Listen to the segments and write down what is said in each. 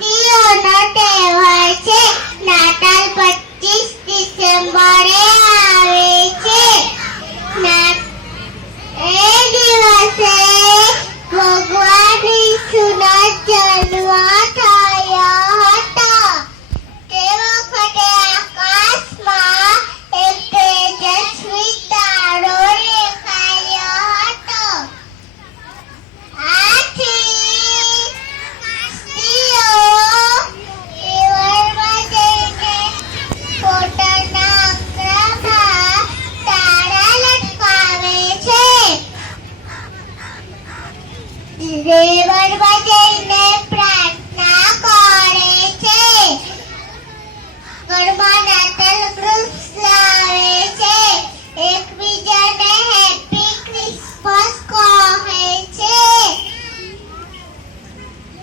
નો તહેવાર છે. નાતાલ 25 ડિસેમ્બરે આવે છે. એ દિવસે ભગવાન ઈસુનો જન્મ થયો હતો. તે વખતે આકાશમાં એક તેજસ્વી તારો દેખાયો હતો. આથી સ્ત્રીઓ દેવળમાં જઈને પોતાના અંગણામાં તારા લટકાવે છે. દેવળમાં જઈને પ્રાર્થના કરે છે. ઘરમાં નાતાલ ગ્રુપ્સ લાવે છે. એકબીજાને હેપી ક્રિસમસ કહે છે.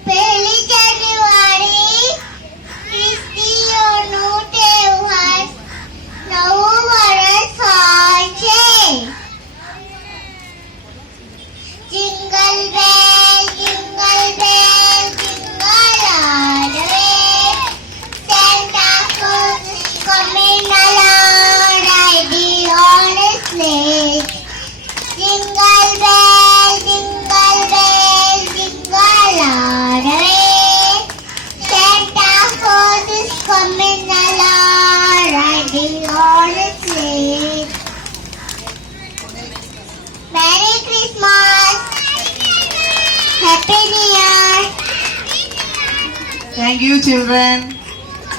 1 જાન્યુઆરી ખ્રિસ્તીઓનું તહેવાર નવું વર્ષ હોય છે. Jingle bell jingle bell jingle all way, Santa Claus is coming along riding on a sleigh. Jingle bell jingle all the way, Santa Claus is coming along riding on a sleigh. Merry Christmas, Happy New Year. Thank you, children.